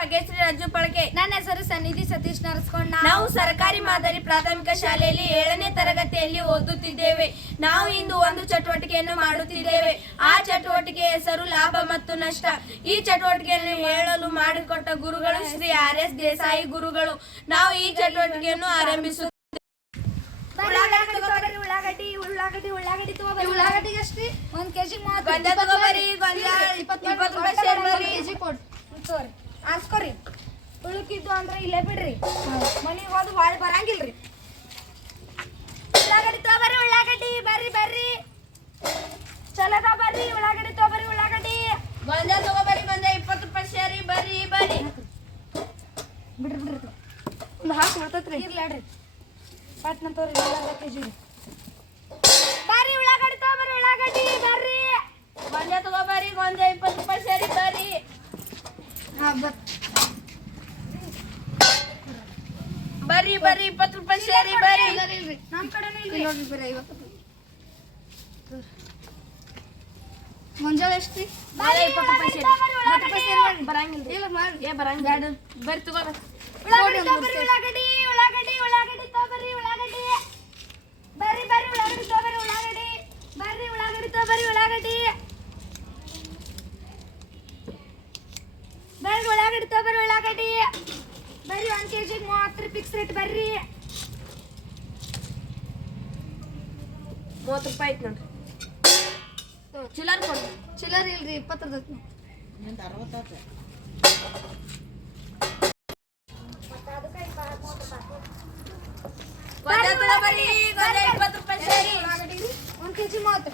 ಭಾಗ್ಯಶ್ರೀ ರಾಜು ಪಳಕೆ. ನನ್ನ ಹೆಸರು ಸನ್ನಿಧಿ ಸತೀಶ್ ನರಸ್ಕೊಂಡ್. ನಾವು ಸರ್ಕಾರಿ ಮಾದರಿ ಪ್ರಾಥಮಿಕ ಶಾಲೆಯಲ್ಲಿ 7ನೇ ತರಗತಿಯಲ್ಲಿ ಓದುತ್ತಿದ್ದೇವೆ. ನಾವು ಇಂದು ಒಂದು ಚಟುವಟಿಕೆಯನ್ನು ಮಾಡುತ್ತಿದ್ದೇವೆ. ಆ ಚಟುವಟಿಕೆಯ ಹೆಸರು ಲಾಭ ಮತ್ತು ನಷ್ಟ. ಈ ಚಟುವಟಿಕೆಯನ್ನು ಹೇಳಲು ಮಾಡಿಕೊಟ್ಟ ಗುರುಗಳು ಶ್ರೀ RS ದೇಸಾಯಿ ಗುರುಗಳು. ನಾವು ಈ ಚಟುವಟಿಕೆಯನ್ನು ಆರಂಭಿಸುತ್ತೇವೆ. ಉಳ್ಳಾಗಡ್ಡಿ ಎಷ್ಟು? 1 kg ಗೊಂಜಾಳ ತಗೋಬರಿ. ಗೊಂಜಾಳ 20 ರೂಪಾಯಿ ಸೇರ್ ಬರ್ರಿ. kg ಕೊಡ್ ಆಸ್ಕೊರಿ. ಉಳುಕಿದ್ದು ಅಂದ್ರೆ ಇಲ್ಲೇ ಬಿಡ್ರಿ, ಮನಿಗೆ ಹೋದ್ ಹೊಳ್ ಬರಂಗಿಲ್ರಿ. ಉಳ್ಳಾಗಡ್ಡಿ ತಗೋಬರಿ. ಉಳ್ಳಾಗಡ್ಡಿ ಬರ್ರಿ ಬರ್ರಿ ಚಲದ ಬರ್ರಿ. ಉಳ್ಳಾಗಡ್ಡಿ ತಗೋಬರಿ. ಉಳ್ಳಾಗಡ್ಡಿ ಗೊಂಜಾಳ ತಗೋಬರಿ. ಗೊಂಜಾಳ 20 ರೂಪಾಯಿ ಸೇರಿ ಬರ್ರಿ ಬರ್ರಿ. ಬಿಡ್ರಿ ಬಿಡ್ರಿ ಒಂದು ಹಾಕಿ ಬರ್ತೈತ್ರಿ. ಇರ್ಲಾಡ್ರಿ ಪಟ್ನ ತೋರಿ. 2 kg ಬರ್ರಿ. ಉಳ್ಳಾಗಡ್ಡಿ ತಗೋಬರಿ. ಉಳ್ಳಾಗಡ್ಡಿ ಬರ್ರಿ. ಗೊಂಜಾಳ ತಗೋಬರಿ. ಗೊಂಜಾಳ 20 ರೂಪಾಯಿ ಸೇರಿ ಬರ್ರಿ. ಬರ್ರಿ ಬರ್ರಿ 20 ರೂಪಾಯಿ ಸೇರಿ ಬರ್ರಿ. ನಮ್ ಕಡೆನೂ ಇಲ್ರಿ. ಗೊಂಜಾಳ ಎಷ್ಟು? 20 ರೂಪಾಯಿ ಸೇರಿ. 20 ರೂಪಾಯಿ ಸೇರಿ ಬರಂಗಿಲ್ರಿ. ಇಲ್ಲ ಮಾಡಿ ಬರಂಗಿಲ್ಲ. ಬರ್ರಿ ತಗೋಬರಿ. ಉಳ್ಳಾಗಡ್ಡಿ ತಗೋಬರಿ. ಉಳ್ಳಾಗಡ್ಡಿ ಉಳ್ಳಾಗಡ್ಡಿ ಉಳ್ಳಾಗಡ್ಡಿ ತಗೋಬರಿ. ಉಳ್ಳಾಗಡ್ಡಿ ಬರ್ರಿ ಬರ್ರಿ. ಉಳ್ಳಾಗಡ್ಡಿ ತಗೋಬರಿ. ಉಳ್ಳಾಗಡ್ಡಿ ಬರ್ರಿ. ಉಳ್ಳಾಗಡ್ಡಿ ತಗೋಬರಿ. ಉಳ್ಳಾಗಡ್ಡಿ ಬರ್ರಿ. ಉಳ್ಳಾಗಡ್ಡಿ ತಗೋಬರಿ. ಉಳ್ಳಾಗಡ್ಡಿ ಬರ್ರಿ. 1 kg 30 ಫಿಕ್ಸ್ ರೇಟ್ ಬರ್ರಿ. 30 ರೂಪಾಯಿ ಐತಿ ನೋಡ್ರಿ. ಚಿಲ್ಲರ್ ಕೊಡ್ರಿ. ಚಿಲ್ಲರ್ ಇಲ್ರಿ, 20 ಇರ್ತೈತಿ. ಗೊಂಜಾಳ ತಗೋಬರಿ. ಗೊಂಜಾಳ 20 ರೂಪಾಯಿ ಸೇರಿ. 1 kg 30.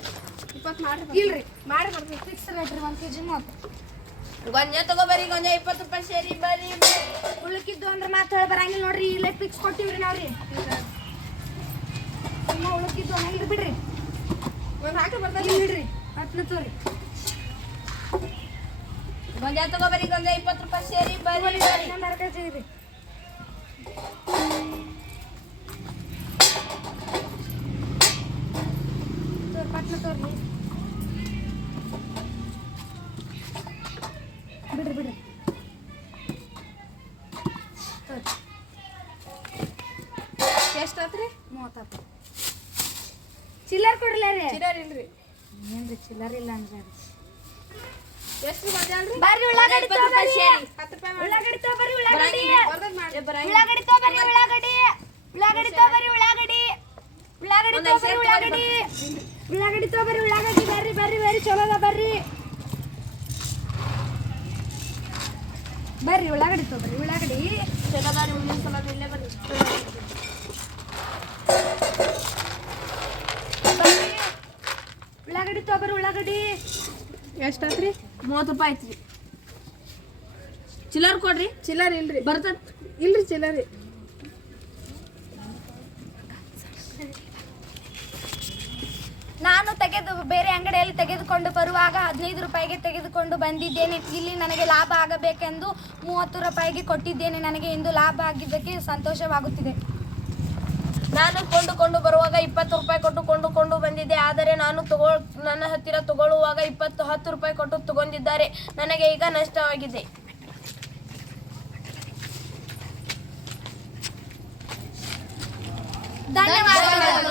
20 ಮಾಡ್ರಿ. ಇಲ್ರಿ ಮಾಡಿ ಬರ್ತೀವಿ. ಫಿಕ್ಸ್ ರೇಟ್ ರೀ. 1 kg 30. ಗೊಂಜಾಳ ತಗೋಬರಿ. ಗೊಂಜಾಳ 20 ರೂಪಾಯಿ ಸೇರಿ ಬರ್ರಿ. ಉಳುಕಿದ್ದು ಅಂದ್ರೆ ಮಾತು ಹೇಳಿ ಬರಂಗಿಲ್ಲ ನೋಡ್ರಿ. ಇಲ್ಲೇ ಫಿಕ್ಸ್ ಕೊಟ್ಟಿವ್ರಿ ನಾವ್ರಿ. ಸುಮ್ಮ ಉಳುಕಿದ್ದು ಅನ್ನಂಗಿಲ್ಲ ಬಿಡ್ರಿ. ಒಂದು ಹಾಕಿ ಬರ್ತದೆ ಇಲ್ರಿ ಹತ್ನ ತೋರಿ. ಗೊಂಜಾಳ ತಗೋಬರಿ. ಗೊಂಜಾಳ 20 ರೂಪಾಯಿ ಸೇರಿ ಬರ್ರಿ ಬರ್ರಿ. ಇನ್ನೊಂದು 2 kg ರೀ. ತೋರಿ ಪಟ್ನ ತೋರಿ. ಬಿಡ್ರಿ ಬಿಡ್ರಿ ತೋರಿ. ಎಷ್ಟಾತ್ರಿ? 30. ಚಿಲ್ಲರ್ ಕೊಡ್ಲ ರೀ. ಚಿಲ್ಲರ್ ಇಲ್ರಿ. ಏನ್ರಿ ಚಿಲ್ಲರ್ ಇಲ್ಲ ಅಂದ್ರೆ ಎಷ್ಟು ಗೊಂಜಾಳ ರೀ? ಬರ್ರಿ. ಉಳ್ಳಾಗಡ್ಡಿ 20 ರೂಪಾಯಿ ತಗೋಬರಿ. ಸೇರಿ. 10 ರೂಪಾಯಿ ಮಾಡಿ. ಉಳ್ಳಾಗಡ್ಡಿ ತಗೋಬರಿ. ಉಳ್ಳಾಗಡ್ಡಿ ಬರಂಗಿಲ್ಲ. ಉಳ್ಳಾಗಡ್ಡಿ ತಗೋಬರಿ. ಉಳ್ಳಾಗಡ್ಡಿ ಉಳ್ಳಾಗಡ್ಡಿ ತಗೋಬರಿ. ಉಳ್ಳಾಗಡ್ಡಿ ಉಳ್ಳಾಗಡ್ಡಿ ತಗೋಬರಿ. ಉಳ್ಳಾಗಡ್ಡಿ ಉಳ್ಳಾಗಡ್ಡಿ ತಗೋಬರಿ. ಉಳ್ಳಾಗಡ್ಡಿ ಬರ್ರಿ ಬರ್ರಿ ಬರ್ರಿ. ಚಲೋದ ಬರ್ರಿ ಬರ್ರಿ. ಉಳ್ಳಾಗಡ್ಡಿ ತಗೋಬರಿ. ಉಳ್ಳಾಗಡ್ಡಿ ಚಲೋ ಬರ್ರಿ. ಮುಂದಿನ ಸಲ ಇಲ್ಲೇ ಬರ್ರಿ. ಬರ್ರಿ. ಉಳ್ಳಾಗಡ್ಡಿ ತಗೋಬರಿ. ಉಳ್ಳಾಗಡ್ಡಿ ಎಷ್ಟಾತ್ರಿ? 30 ರೂಪಾಯಿ ಐತ್ರಿ. ಚಿಲ್ಲರ್ ಕೊಡ್ರಿ. ಚಿಲ್ಲರ್ ಇಲ್ರಿ. ಬರ್ತದ ಇಲ್ರಿ ಚಿಲ್ಲರ್. ನಾನು ಬೇರೆ ಅಂಗಡಿಯಲ್ಲಿ ತೆಗೆದುಕೊಂಡು ಬರುವಾಗ 15 ರೂಪಾಯಿಗೆ ತೆಗೆದುಕೊಂಡು ಬಂದಿದ್ದೇನೆ. ಇಲ್ಲಿ ನನಗೆ ಲಾಭ ಆಗಬೇಕೆಂದು 30 ರೂಪಾಯಿಗೆ ಕೊಟ್ಟಿದ್ದೇನೆ. ನನಗೆ ಇಂದು ಲಾಭ ಆಗಿದ್ದಕ್ಕೆ ಸಂತೋಷವಾಗುತ್ತಿದೆ. ನಾನು ಕೊಂಡುಕೊಂಡು ಬರುವಾಗ 20 ರೂಪಾಯಿ ಕೊಟ್ಟು ಕೊಂಡುಕೊಂಡು ಬಂದಿದ್ದೆ. ಆದರೆ ನನ್ನ ಹತ್ತಿರ ತಗೊಳ್ಳುವಾಗ 10 ರೂಪಾಯಿ ಕೊಟ್ಟು ತಗೊಂಡಿದ್ದಾರೆ. ನನಗೆ ಈಗ ನಷ್ಟವಾಗಿದೆ. ಧನ್ಯವಾದಗಳು.